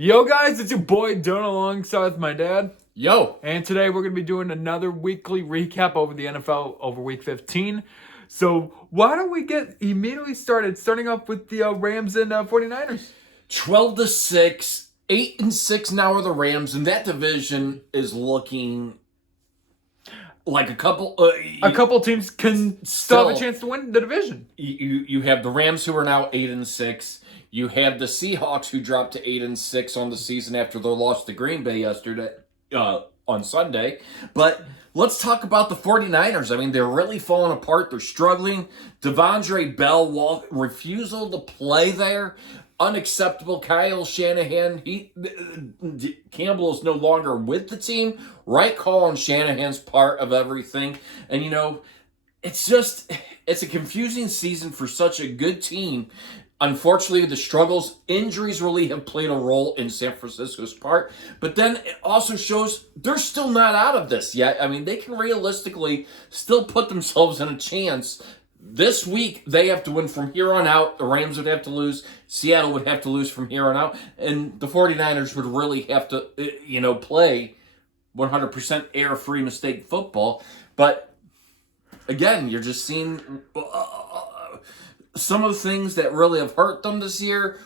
Yo guys, it's your boy Dylan alongside with my dad. Yo, And today we're going to be doing another weekly recap over the NFL over week 15. So why don't we get immediately started, starting off with the Rams and 49ers. 12-6, 8-6 now are the Rams, and that division is looking like a couple. A couple teams can still have a chance to win the division. You have the Rams who are now 8-6. You have the Seahawks who dropped to 8-6 on the season after their loss to Green Bay yesterday, on Sunday. But let's talk about the 49ers. I mean, they're really falling apart. They're struggling. Devondre Bell refusal to play there. Unacceptable. Kyle Shanahan, Campbell is no longer with the team. Right call on Shanahan's part of everything. And, it's a confusing season for such a good team. Unfortunately, the struggles, injuries really have played a role in San Francisco's part. But then it also shows they're still not out of this yet. I mean, they can realistically still put themselves in a chance. This week, they have to win from here on out. The Rams would have to lose. Seattle would have to lose from here on out. And the 49ers would really have to, play 100% error-free mistake football. But, again, you're just seeing some of the things that really have hurt them this year.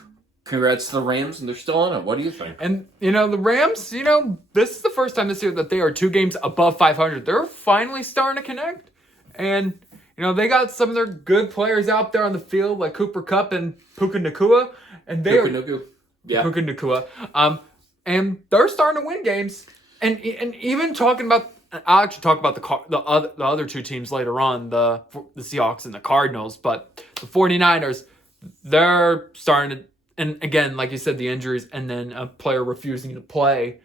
Congrats to the Rams, and they're still in it. What do you think? And, the Rams, this is the first time this year that they are 2 games above 500. They're finally starting to connect. And, they got some of their good players out there on the field, like Cooper Kupp and Puka Nacua. And they Puka Nacua. And they're starting to win games. And even talking about, I'll actually talk about the other two teams later on, the Seahawks and the Cardinals. But the 49ers, they're starting to, and again, like you said, the injuries and then a player refusing to play,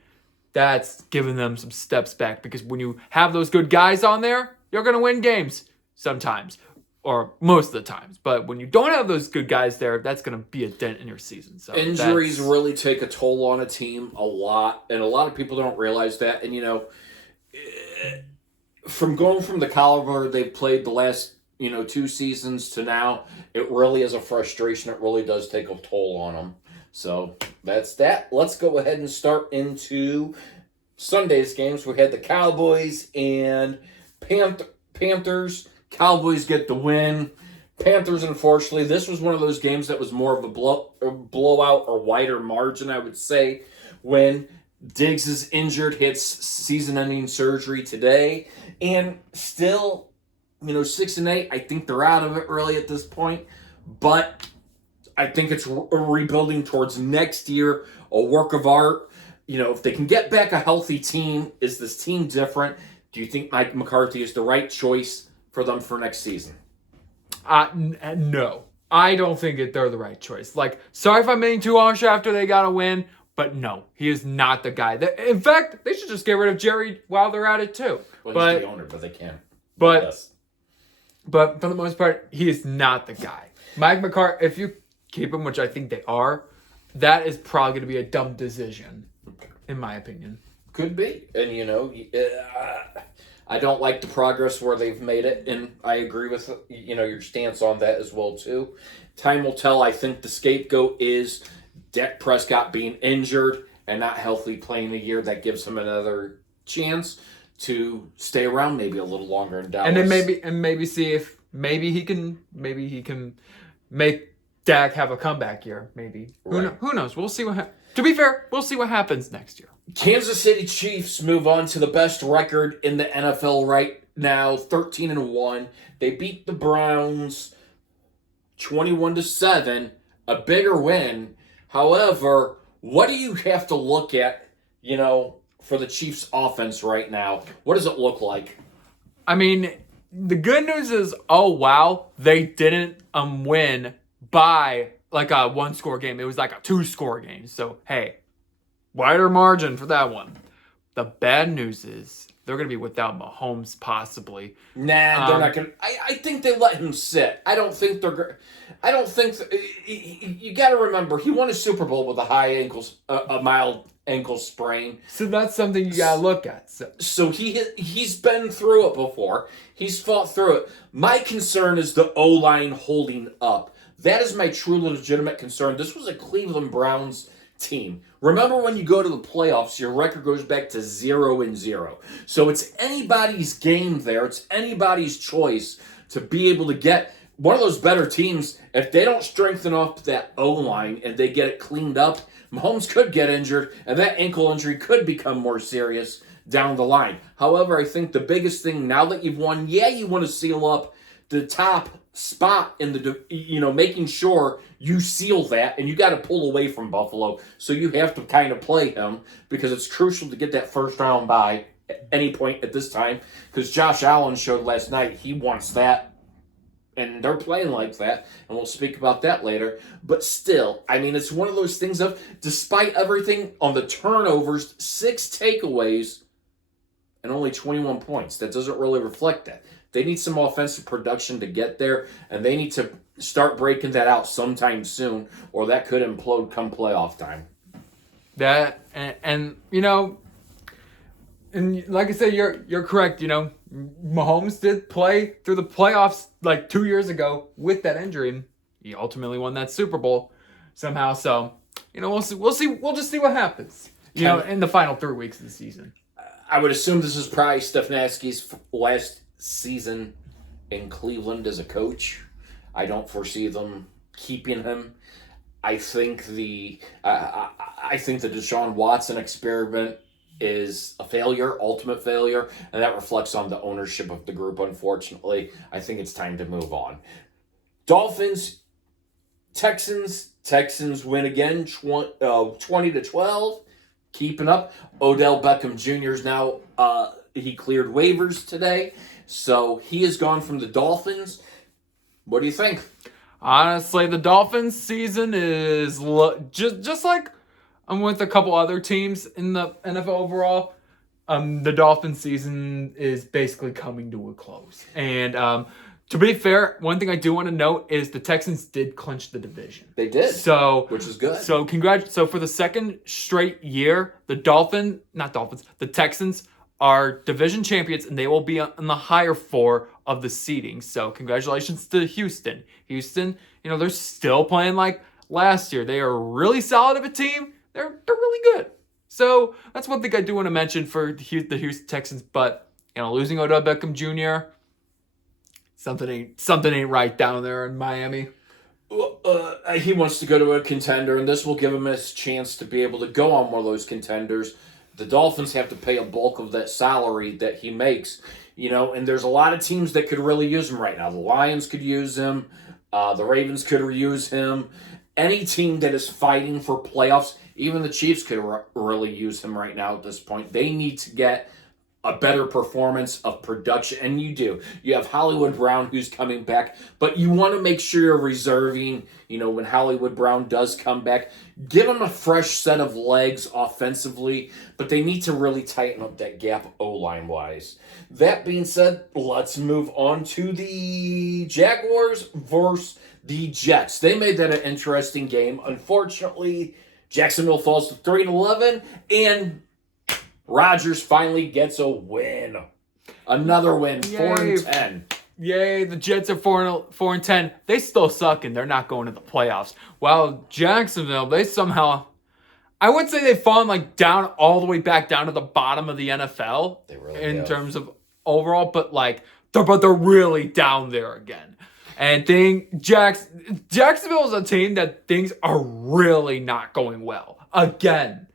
that's giving them some steps back. Because when you have those good guys on there, you're going to win games sometimes, or most of the times. But when you don't have those good guys there, that's going to be a dent in your season. So injuries really take a toll on a team a lot, and a lot of people don't realize that. And from going from the caliber they've played the last 2 seasons to now, it really is a frustration. It really does take a toll on them. So that's that. Let's go ahead and start into Sunday's games. We had the Cowboys and Panthers. Cowboys get the win. Panthers, unfortunately, this was one of those games that was more of a blowout or wider margin, I would say, when Diggs is injured, hits season-ending surgery today, and still, 6-8. I think they're out of it really at this point, but I think it's rebuilding towards next year, a work of art. If they can get back a healthy team, is this team different? Do you think Mike McCarthy is the right choice for them for next season? No. I don't think they're the right choice. Sorry if I'm being too harsh after they got a win, but no, he is not the guy. In fact, they should just get rid of Jerry while they're at it too. Well, he's the owner, but they can. But for the most part, he is not the guy. Mike McCarthy, if you keep him, which I think they are, that is probably going to be a dumb decision, in my opinion. Could be. And, I don't like the progress where they've made it, and I agree with, your stance on that as well, too. Time will tell. I think the scapegoat is Dak Prescott being injured and not healthy playing a year. That gives him another chance to stay around maybe a little longer in Dallas. And then maybe see if maybe he can make Dak have a comeback year. Maybe. Right. Who knows? We'll see what happens. To be fair, we'll see what happens next year. Kansas City Chiefs move on to the best record in the NFL right now, 13-1. They beat the Browns 21-7, a bigger win. However, what do you have to look at, for the Chiefs offense right now? What does it look like? I mean, the good news is, they didn't win by like a 1-score game. It was like a 2-score game. So, hey, wider margin for that one. The bad news is they're going to be without Mahomes possibly. Nah, they're not going to. I think they let him sit. I don't think they're. I don't think. You got to remember, he won a Super Bowl with a mild ankle sprain. So that's something you got to look at. So he's been through it before. He's fought through it. My concern is the O-line holding up. That is my true legitimate concern. This was a Cleveland Browns team. Remember, when you go to the playoffs, your record goes back to 0-0. So it's anybody's game there. It's anybody's choice to be able to get one of those better teams. If they don't strengthen up that O-line and they get it cleaned up, Mahomes could get injured, and that ankle injury could become more serious down the line. However, I think the biggest thing now that you've won, you want to seal up the top spot in the, making sure you seal that, and you got to pull away from Buffalo. So you have to kind of play him because it's crucial to get that first round bye at any point at this time, because Josh Allen showed last night he wants that, and they're playing like that, and we'll speak about that later. But still, I mean, it's one of those things of, despite everything on the turnovers, 6 takeaways, and only 21 points. That doesn't really reflect that. They need some offensive production to get there, and they need to start breaking that out sometime soon, or that could implode come playoff time. That, and and like I said, you're correct. Mahomes did play through the playoffs like 2 years ago with that injury, and he ultimately won that Super Bowl somehow. So, we'll see. We'll just see what happens. In the final 3 weeks of the season. I would assume this is probably Stefanski's last season in Cleveland as a coach. I don't foresee them keeping him. I think the Deshaun Watson experiment is a failure, ultimate failure, and that reflects on the ownership of the group, unfortunately. I think it's time to move on. Dolphins, Texans win again, 20-12. Keeping up. Odell Beckham Jr. is now, he cleared waivers today, so he has gone from the Dolphins. What do you think? Honestly, the Dolphins season is just like I'm with a couple other teams in the NFL overall. The Dolphins season is basically coming to a close. And to be fair, one thing I do want to note is the Texans did clinch the division. They did. Which is good. So So for the second straight year, the Texans are division champions, and they will be in the higher 4 of the seeding. So congratulations to Houston. Houston, they're still playing like last year. They are a really solid of a team. They're really good. So that's one thing I do want to mention for the Houston Texans. But losing Odell Beckham Jr., something ain't right down there in Miami. He wants to go to a contender, and this will give him a chance to be able to go on one of those contenders. The Dolphins have to pay a bulk of that salary that he makes, and there's a lot of teams that could really use him right now. The Lions could use him. The Ravens could use him. Any team that is fighting for playoffs, even the Chiefs could really use him right now at this point. They need to get a better performance of production, and you do. You have Hollywood Brown who's coming back, but you want to make sure you're reserving, when Hollywood Brown does come back, give him a fresh set of legs offensively, but they need to really tighten up that gap O-line wise. That being said, let's move on to the Jaguars versus the Jets. They made that an interesting game. Unfortunately, Jacksonville falls to 3-11, and Rodgers finally gets a win. Another win, 4-10. Yay, the Jets are 4-10. They still suck, and they're not going to the playoffs. While Jacksonville, they somehow, I would say they've fallen down all the way back down to the bottom of the NFL. They really in have. Terms of overall, but they're really down there again. And Jacksonville is a team that things are really not going well. Again.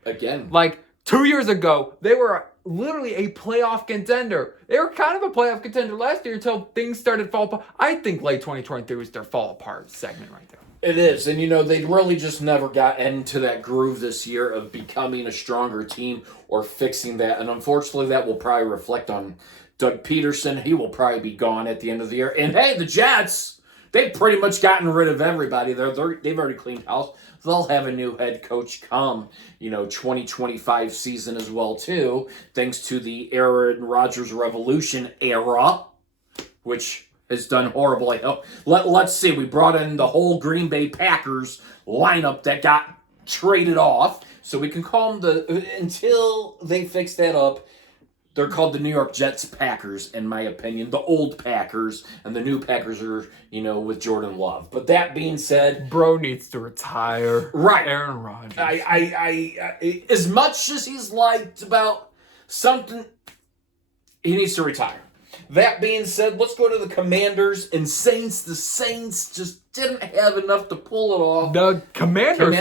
2 years ago, they were literally a playoff contender. They were kind of a playoff contender last year until things started to fall apart. I think late 2023 was their fall apart segment right there. It is. And, they really just never got into that groove this year of becoming a stronger team or fixing that. And unfortunately, that will probably reflect on Doug Peterson. He will probably be gone at the end of the year. And, hey, the Jets, they've pretty much gotten rid of everybody. They've already cleaned house. They'll have a new head coach come, 2025 season as well, too, thanks to the Aaron Rodgers Revolution era, which has done horribly. Let's see. We brought in the whole Green Bay Packers lineup that got traded off, so we can call them until they fix that up. They're called the New York Jets Packers, in my opinion. The old Packers, and the new Packers are, with Jordan Love. But that being said, Bro needs to retire. Right. Aaron Rodgers. I as much as he's liked about something, he needs to retire. That being said, let's go to the Commanders and Saints. The Saints just didn't have enough to pull it off. The Commanders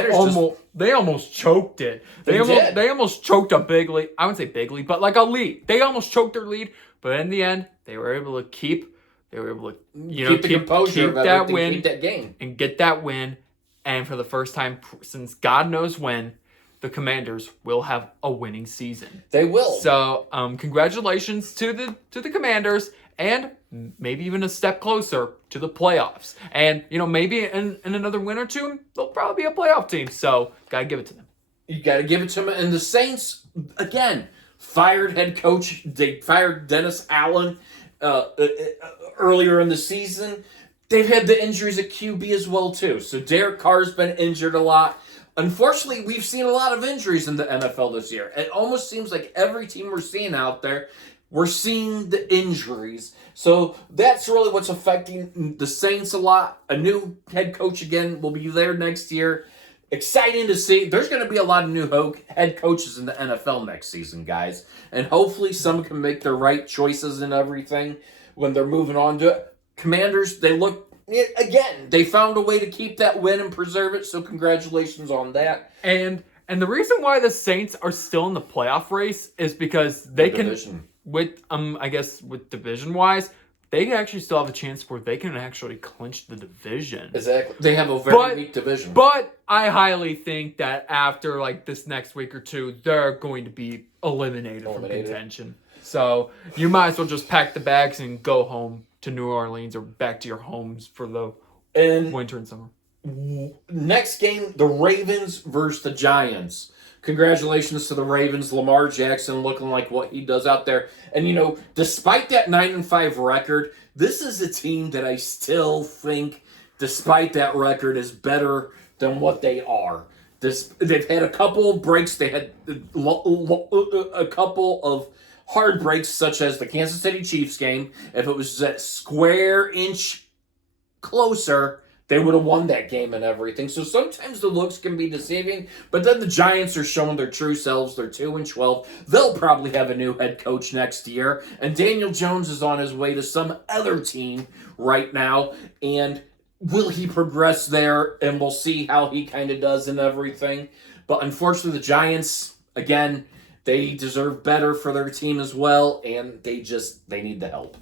almost choked it. They almost choked a big lead. I wouldn't say big lead, but like a lead. They almost choked their lead, but in the end, they were able to keep keep the composure keep of that everything, win, keep that game, and get that win. And for the first time since God knows when, the Commanders will have a winning season. They will. So, congratulations to the Commanders, and maybe even a step closer to the playoffs. And maybe in another win or two, they'll probably be a playoff team. So, gotta give it to them. You got to give it to them. And the Saints, again, fired head coach. They fired Dennis Allen earlier in the season. They've had the injuries at QB as well, too. So Derek Carr's been injured a lot. Unfortunately, we've seen a lot of injuries in the NFL this year. It almost seems like every team we're seeing out there, we're seeing the injuries. So that's really what's affecting the Saints a lot. A new head coach, again, will be there next year. Exciting to see. There's going to be a lot of new head coaches in the NFL next season, guys. And hopefully some can make the right choices and everything when they're moving on to it. Commanders, they found a way to keep that win and preserve it, so congratulations on that. And the reason why the Saints are still in the playoff race is because they Division. with division wise, they actually still have a chance where they can actually clinch the division. Exactly. They have a very weak division. But I highly think that after this next week or two, they're going to be eliminated from contention. So you might as well just pack the bags and go home to New Orleans or back to your homes for the winter and summer. Next game, the Ravens versus the Giants. Congratulations to the Ravens. Lamar Jackson looking like what he does out there. And, despite that 9-5 record, this is a team that I still think, despite that record, is better than what they are. They've had a couple of breaks. They had a couple of hard breaks, such as the Kansas City Chiefs game. If it was that square inch closer, they would have won that game and everything. So sometimes the looks can be deceiving, but then the Giants are showing their true selves. They're 2-12. They'll probably have a new head coach next year, and Daniel Jones is on his way to some other team right now, and will he progress there? And we'll see how he kind of does and everything. But unfortunately, the Giants, again, they deserve better for their team as well, and they need the help.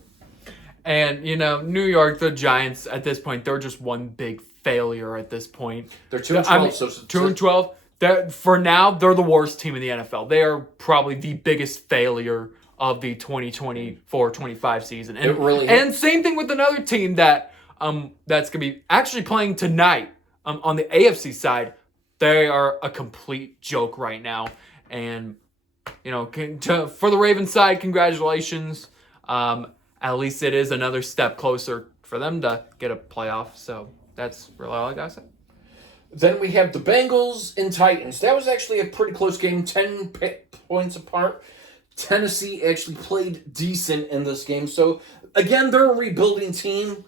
And, New York, the Giants, at this point, they're just one big failure at this point. They're 2-12. 2-12. For now, they're the worst team in the NFL. They are probably the biggest failure of the 2024-25 season. And, and same thing with another team that's going to be actually playing tonight on the AFC side. They are a complete joke right now. And, for the Ravens side, congratulations. At least it is another step closer for them to get a playoff. So that's really all I got to say. Then we have the Bengals and Titans. That was actually a pretty close game, 10 points apart. Tennessee actually played decent in this game. So, again, they're a rebuilding team.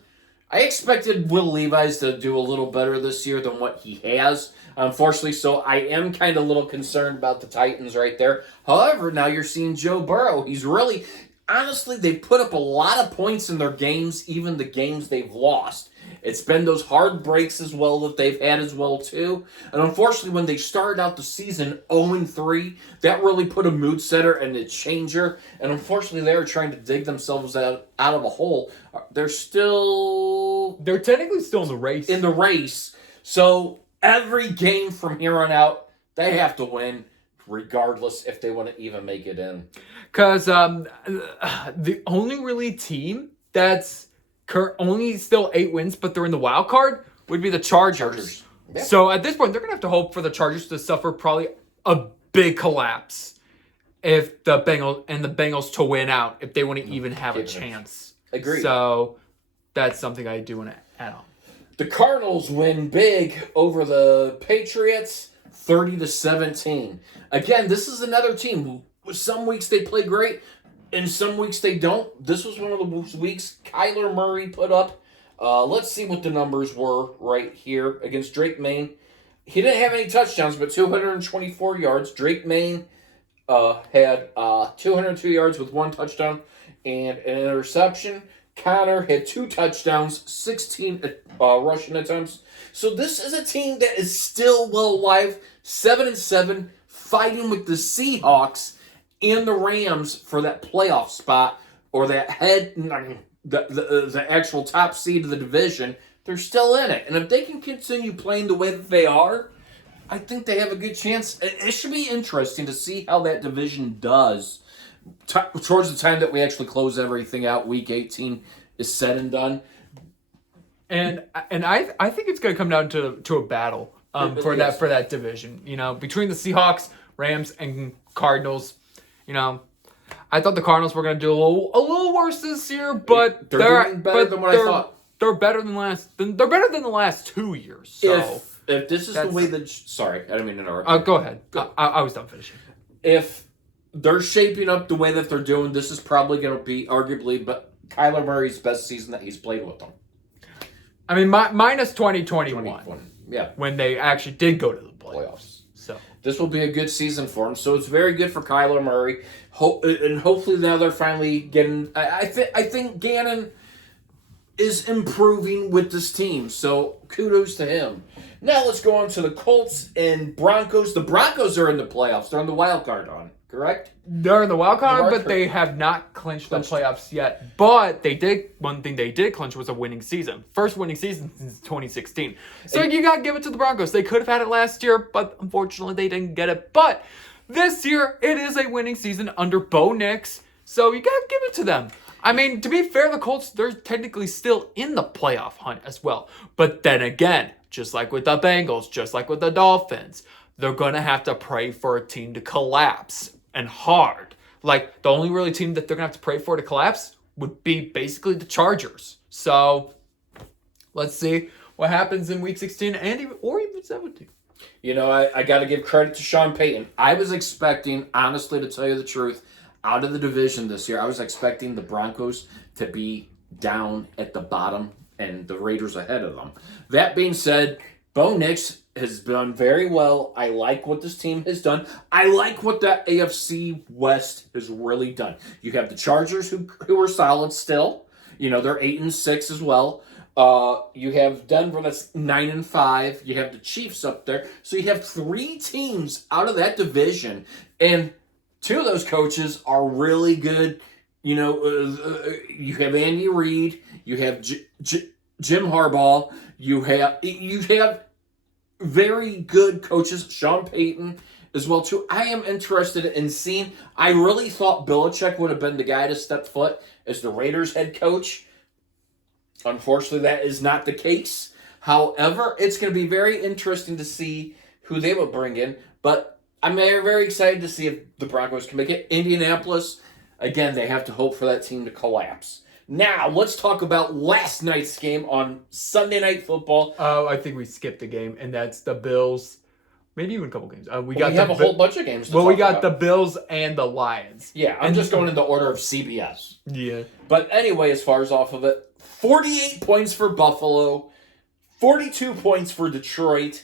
I expected Will Levis to do a little better this year than what he has. Unfortunately, so I am kind of a little concerned about the Titans right there. However, now you're seeing Joe Burrow. He's really... Honestly, they've put up a lot of points in their games, even the games they've lost. It's been those hard breaks as well that they've had as well, too. And unfortunately, when they started out the season 0-3, that really put a mood setter and a changer. And unfortunately, they were trying to dig themselves out of a hole. They're technically still in the race. In the race. So every game from here on out, they have to win, regardless if they want to even make it in. Because the only really team that's only still 8 wins, but they're in the wild card, would be the Chargers. Yep. So at this point, they're going to have to hope for the Chargers to suffer probably a big collapse if the Bengals to win out, if they want to even have a chance. Agreed. So that's something I do want to add on. The Cardinals win big over the Patriots, 30-17. Again, this is another team who some weeks they play great, in some weeks they don't. This was one of the weeks Kyler Murray put up. Let's see what the numbers were right here against Drake Maye. He didn't have any touchdowns, but 224 yards. Drake Maye had 202 yards with 1 touchdown and an interception. Connor had 2 touchdowns, 16 rushing attempts. So this is a team that is still well alive, 7-7, fighting with the Seahawks and the Rams for that playoff spot or that the actual top seed of the division. They're still in it, and if they can continue playing the way that they are, I think they have a good chance. It should be interesting to see how that division does towards the time that we actually close everything out. Week 18 is said and done. And I think it's going to come down to a battle for that division. You know, between the Seahawks, Rams, and Cardinals. You know, I thought the Cardinals were going to do a little worse this year, but they're doing better than what I thought. They're better than they're better than the last 2 years. So if this is the way that sorry, I didn't mean to interrupt. Go ahead. I was done finishing. If they're shaping up the way that they're doing, this is probably going to be arguably, but Kyler Murray's best season that he's played with them. I mean, minus 2021. Yeah, when they actually did go to the playoffs. So this will be a good season for him. So it's very good for Kyler Murray. And hopefully now they're finally getting. I think Gannon is improving with this team. So kudos to him. Now let's go on to the Colts and Broncos. The Broncos are in the playoffs. They're on the wild card correct? They're in the wild card, but they have not clinched the playoffs yet. But one thing they did clinch was a winning season. First winning season since 2016. So you got to give it to the Broncos. They could have had it last year, but unfortunately they didn't get it. But this year, it is a winning season under Bo Nix. So you got to give it to them. I mean, to be fair, the Colts, they're technically still in the playoff hunt as well. But then again, just like with the Bengals, just like with the Dolphins, they're going to have to pray for a team to collapse. And hard. Like, the only really team that they're going to have to pray for to collapse would be basically the Chargers. So, let's see what happens in Week 16 or even 17. You know, I got to give credit to Sean Payton. I was expecting, honestly, to tell you the truth, out of the division this year, I was expecting the Broncos to be down at the bottom and the Raiders ahead of them. That being said, Bo Nix has done very well. I like what this team has done. I like what that AFC West has really done. You have the Chargers who are solid still. You know, they're 8-6 as well. You have Denver that's 9-5. You have the Chiefs up there. So you have 3 teams out of that division. And 2 of those coaches are really good. You know, you have Andy Reid. You have Jim Harbaugh. You have very good coaches, Sean Payton as well too. I am interested in seeing. I really thought Belichick would have been the guy to step foot as the Raiders head coach. Unfortunately, that is not the case. However, it's going to be very interesting to see who they will bring in. But I'm very excited to see if the Broncos can make it. Indianapolis, again, they have to hope for that team to collapse. Now, let's talk about last night's game on Sunday Night Football. Oh, I think we skipped a game, and that's the Bills. Maybe even a couple games. We have a whole bunch of games to talk we got about. the Bills and the Lions. Yeah, I'm just going in the order of CBS. Yeah. But anyway, as far as off of it, 48 points for Buffalo, 42 points for Detroit,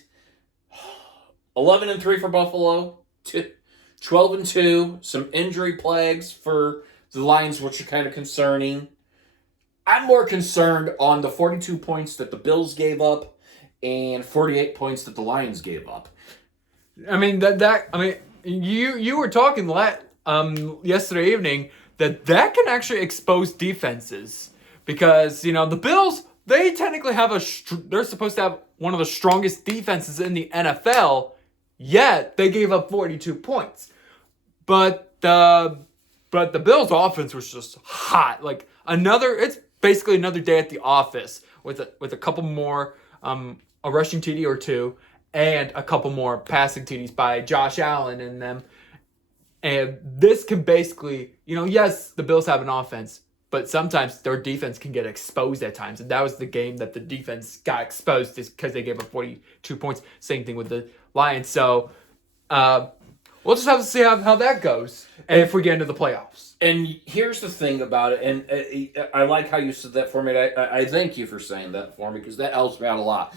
11-3 for Buffalo, 12-2. Some injury plagues for the Lions, which are kind of concerning. I'm more concerned on the 42 points that the Bills gave up and 48 points that the Lions gave up. I mean you were talking yesterday evening that can actually expose defenses because you know the Bills, they technically have they're supposed to have one of the strongest defenses in the NFL, yet they gave up 42 points. But the Bills' offense was just hot. Like it's basically another day at the office with a couple more a rushing TD or 2 and a couple more passing TDs by Josh Allen and them. And this can basically, yes, the Bills have an offense, but sometimes their defense can get exposed at times. And that was the game that the defense got exposed because they gave up 42 points. Same thing with the Lions. So, what we'll just have to see how that goes if we get into the playoffs. And here's the thing about it, and I like how you said that for me. I thank you for saying that for me because that helps me out a lot.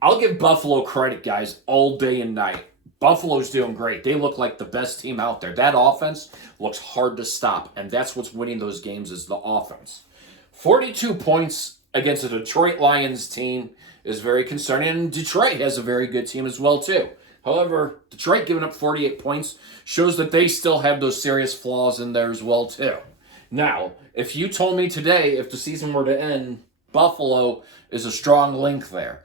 I'll give Buffalo credit, guys, all day and night. Buffalo's doing great. They look like the best team out there. That offense looks hard to stop, and that's what's winning those games is the offense. 42 points against a Detroit Lions team is very concerning, and Detroit has a very good team as well, too. However, Detroit giving up 48 points shows that they still have those serious flaws in there as well, too. Now, if you told me today, if the season were to end, Buffalo is a strong link there.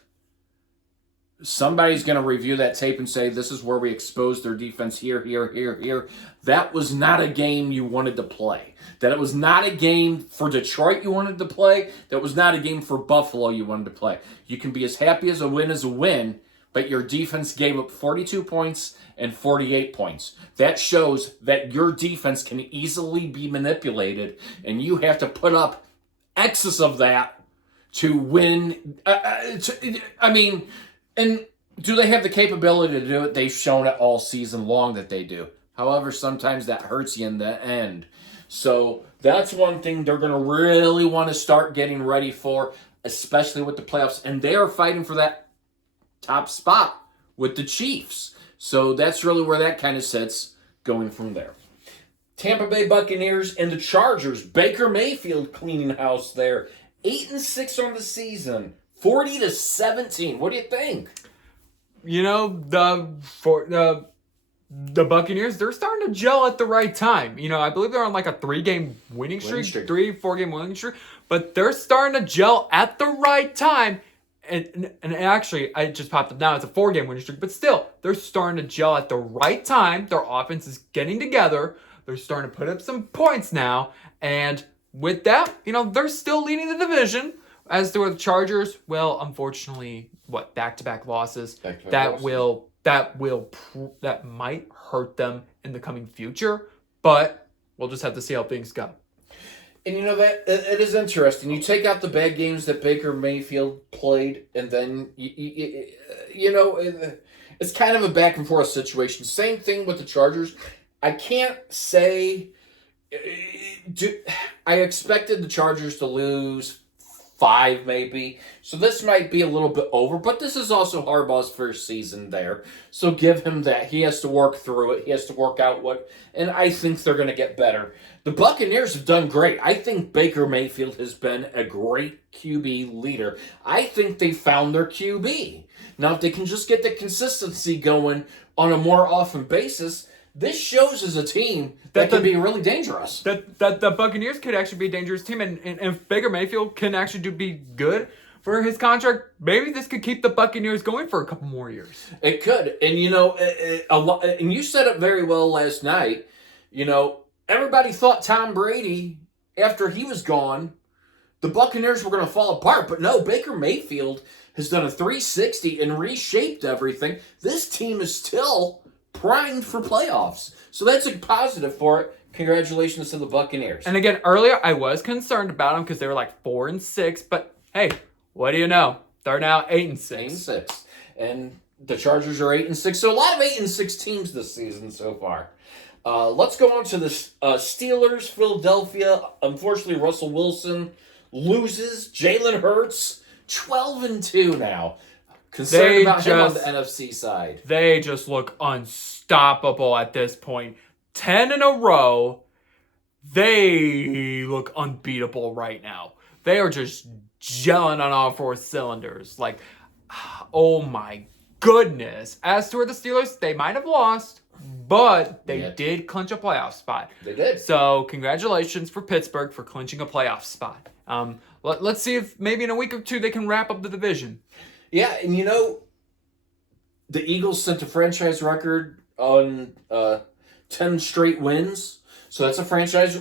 Somebody's going to review that tape and say, this is where we exposed their defense here, here, here, here. That was not a game you wanted to play. That it was not a game for Detroit you wanted to play. That was not a game for Buffalo you wanted to play. You can be as happy as a win, but your defense gave up 42 points and 48 points. That shows that your defense can easily be manipulated, and you have to put up excess of that to win. And do they have the capability to do it? They've shown it all season long that they do. However, sometimes that hurts you in the end. So that's one thing they're going to really want to start getting ready for, especially with the playoffs. And they are fighting for that top spot with the Chiefs. So that's really where that kind of sits going from there. Tampa Bay Buccaneers and the Chargers. Baker Mayfield cleaning house there. 8-6 on the season. 40-17. What do you think? You know, the Buccaneers, they're starting to gel at the right time. You know, I believe they're on like a 3-game winning streak. 3-4 game winning streak. But they're starting to gel at the right time. And actually, I just popped up now. It's a 4-game winning streak. But still, they're starting to gel at the right time. Their offense is getting together. They're starting to put up some points now. And with that, you know, they're still leading the division. As to the Chargers, well, unfortunately, back-to-back losses. That might hurt them in the coming future, but we'll just have to see how things go. And you know that it is interesting. You take out the bad games that Baker Mayfield played, and then it's kind of a back and forth situation. Same thing with the Chargers. I can't say. I expected the Chargers to lose 5 maybe. So this might be a little bit over, but this is also Harbaugh's first season there. So give him that. He has to work through it. He has to work out and I think they're going to get better. The Buccaneers have done great. I think Baker Mayfield has been a great QB leader. I think they found their QB. Now, if they can just get the consistency going on a more often basis, this shows as a team that can be really dangerous. That the Buccaneers could actually be a dangerous team, and if Baker Mayfield can actually be good for his contract, maybe this could keep the Buccaneers going for a couple more years. It could, and and you said it very well last night. You know, everybody thought Tom Brady, after he was gone, the Buccaneers were going to fall apart, but no, Baker Mayfield has done a 360 and reshaped everything. This team is still primed for playoffs. So that's a positive for it. Congratulations to the Buccaneers. And again, earlier I was concerned about them because they were like 4-6, but hey, what do you know? They're now 8-6. 8-6. And the Chargers are 8-6. So a lot of 8-6 teams this season so far. Let's go on to the Steelers, Philadelphia. Unfortunately, Russell Wilson loses. Jalen Hurts, 12-2 now. Concerned about him on the NFC side. They just look unstoppable at this point. 10 in a row. They look unbeatable right now. They are just gelling on all 4 cylinders. Like, oh my goodness. As to the Steelers, they might have lost, but they did clinch a playoff spot. They did. So congratulations for Pittsburgh for clinching a playoff spot. Let's see if maybe in a week or 2 they can wrap up the division. Yeah, and you know, the Eagles sent a franchise record on 10 straight wins. So that's a franchise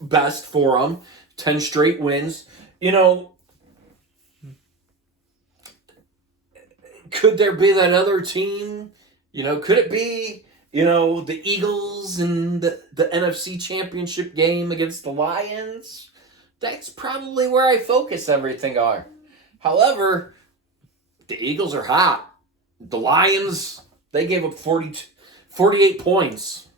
best for them. 10 straight wins. You know, could there be that other team? You know, could it be, the Eagles in the NFC Championship game against the Lions? That's probably where I focus everything on. However, the Eagles are hot. The Lions, they gave up 42 48 points.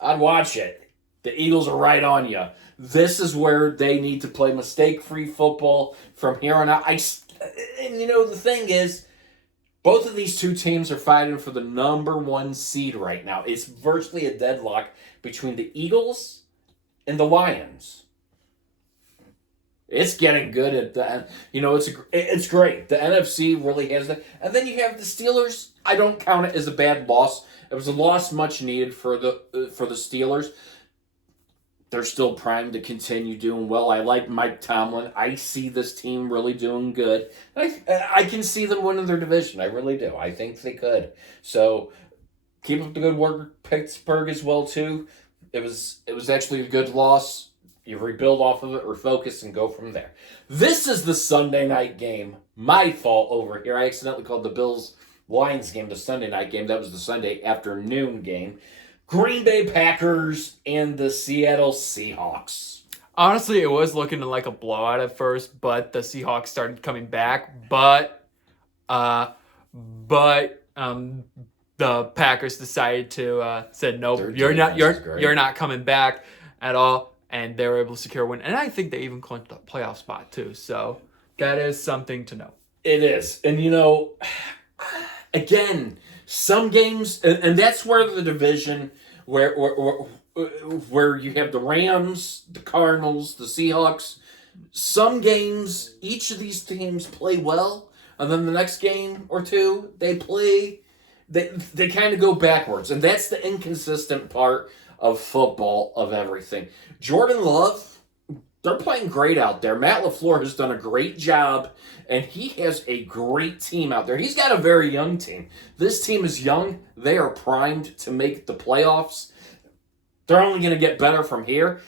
I'd watch it. The Eagles are right on you. This is where they need to play mistake-free football from here on out. And the thing is, both of these two teams are fighting for the number 1 seed right now. It's virtually a deadlock between the Eagles and the Lions. It's getting good at that. It's great. The NFC really has that. And then you have the Steelers. I don't count it as a bad loss. It was a loss much needed for the Steelers. They're still primed to continue doing well. I like Mike Tomlin. I see this team really doing good. I can see them winning their division. I really do. I think they could. So keep up the good work, Pittsburgh, as well too. It was actually a good loss. You rebuild off of it, refocus, and go from there. This is the Sunday night game. My fault over here. I accidentally called the Bills-Lions game the Sunday night game. That was the Sunday afternoon game. Green Bay Packers and the Seattle Seahawks. Honestly, it was looking like a blowout at first, but the Seahawks started coming back. But the Packers decided to said nope, you're not coming back at all, and they were able to secure a win. And I think they even clinched a playoff spot too. So that is something to know. It is, and again. Some games, and that's where the division, where you have the Rams, the Cardinals, the Seahawks. Some games, each of these teams play well, and then the next game or two, they kind of go backwards, and that's the inconsistent part of football, of everything. Jordan Love, they're playing great out there. Matt LaFleur has done a great job, and he has a great team out there. He's got a very young team. This team is young. They are primed to make the playoffs. They're only going to get better from here.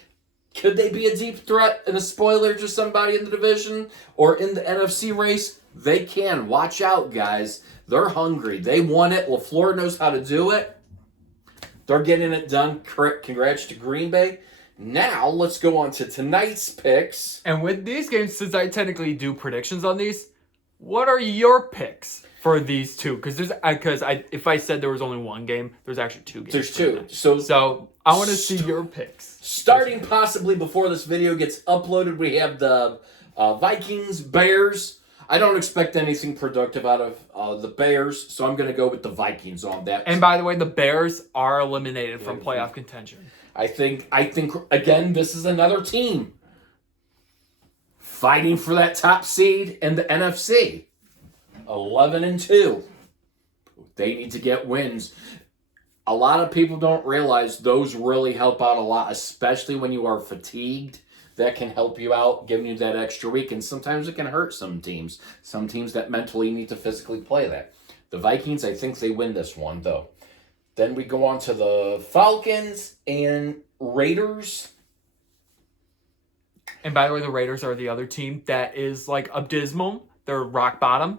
Could they be a deep threat and a spoiler to somebody in the division or in the NFC race? They can. Watch out, guys. They're hungry. They want it. LaFleur knows how to do it. They're getting it done. Congrats to Green Bay. Now, let's go on to tonight's picks. And with these games, since I technically do predictions on these, what are your picks for these two? Because if I said there was only one game, there's actually two games. There's two. So I want to see your picks. Starting possibly before this video gets uploaded, we have the Vikings, Bears. I don't expect anything productive out of the Bears, so I'm going to go with the Vikings on that. And by the way, the Bears are eliminated from playoff contention. I think again, this is another team fighting for that top seed in the NFC. 11-2. They need to get wins. A lot of people don't realize those really help out a lot, especially when you are fatigued. That can help you out, giving you that extra week, and sometimes it can hurt some teams. Some teams that mentally need to physically play that. The Vikings, I think they win this one, though. Then we go on to the Falcons and Raiders. And by the way, the Raiders are the other team that is like abysmal. They're rock bottom.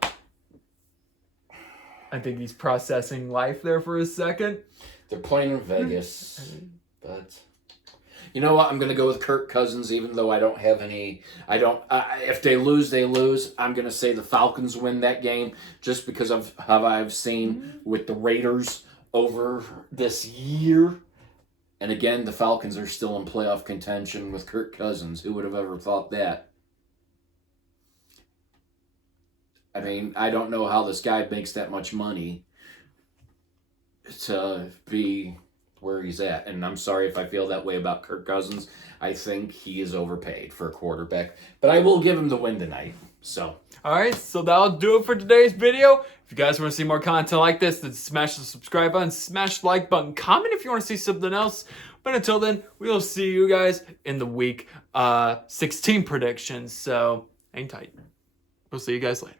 I think he's processing life there for a second. They're playing in Vegas. But you know what? I'm going to go with Kirk Cousins, even though I don't have any. If they lose, they lose. I'm going to say the Falcons win that game just because of how I've seen with the Raiders over this year. And again, the Falcons are still in playoff contention with Kirk Cousins. Who would have ever thought that? I mean, I don't know how this guy makes that much money to be where he's at. And I'm sorry if I feel that way about Kirk Cousins. I think he is overpaid for a quarterback. But I will give him the win tonight. So. All right, so that'll do it for today's video. If you guys want to see more content like this, then smash the subscribe button, smash the like button, comment if you want to see something else. But until then, we'll see you guys in the week 16 predictions. So hang tight. We'll see you guys later.